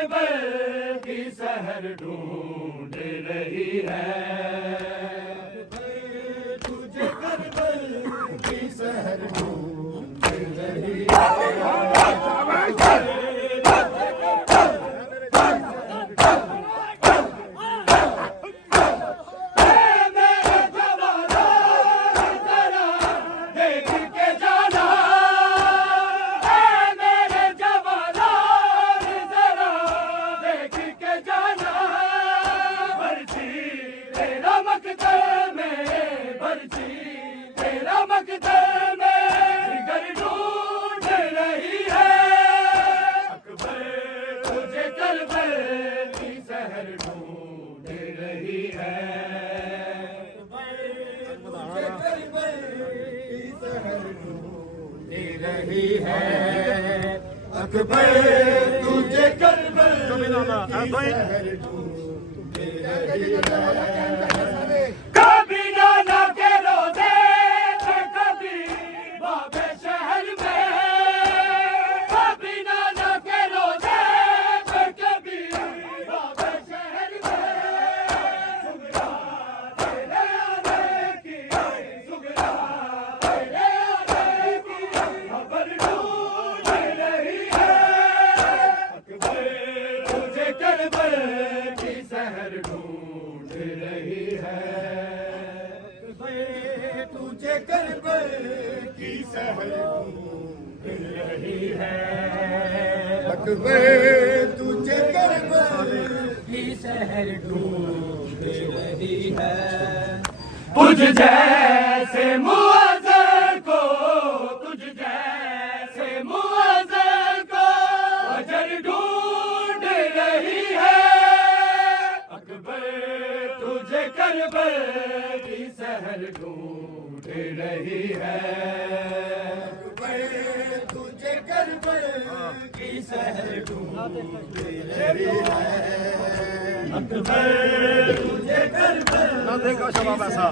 करबल की सहर ढूंढ रही है, तुझे करबल की सहर ढूंढ रही है। रही है अकबर तुझे करबल की सहर ढूंढ रही है। कभी नाना के रोज़े थे, कभी बाबे शहर में, कभी नाना के रोज़े थे, कभी बाबे शहर में। सुगरा तेरे आने की, सुगरा तेरे आने की खबर ढूंढ रही है। अकबर तुझे करबल की सहर ढूंढ रही है, तुझे करबल की सहर ढूंढ रही है। अकबर तुझे करबल की सहर ढूंढ रही है। तुझ जैसे मुअज़्ज़र को, तुझ जैसे मुअज़्ज़र को अजर ढूंढ रही है। अकबर तुझे करबल की सहर ढूंढ रही है। अकबर तुझे करबल की सहर ढूंढ रही है। अकबर तुझे करबल देखो शबाब ऐसा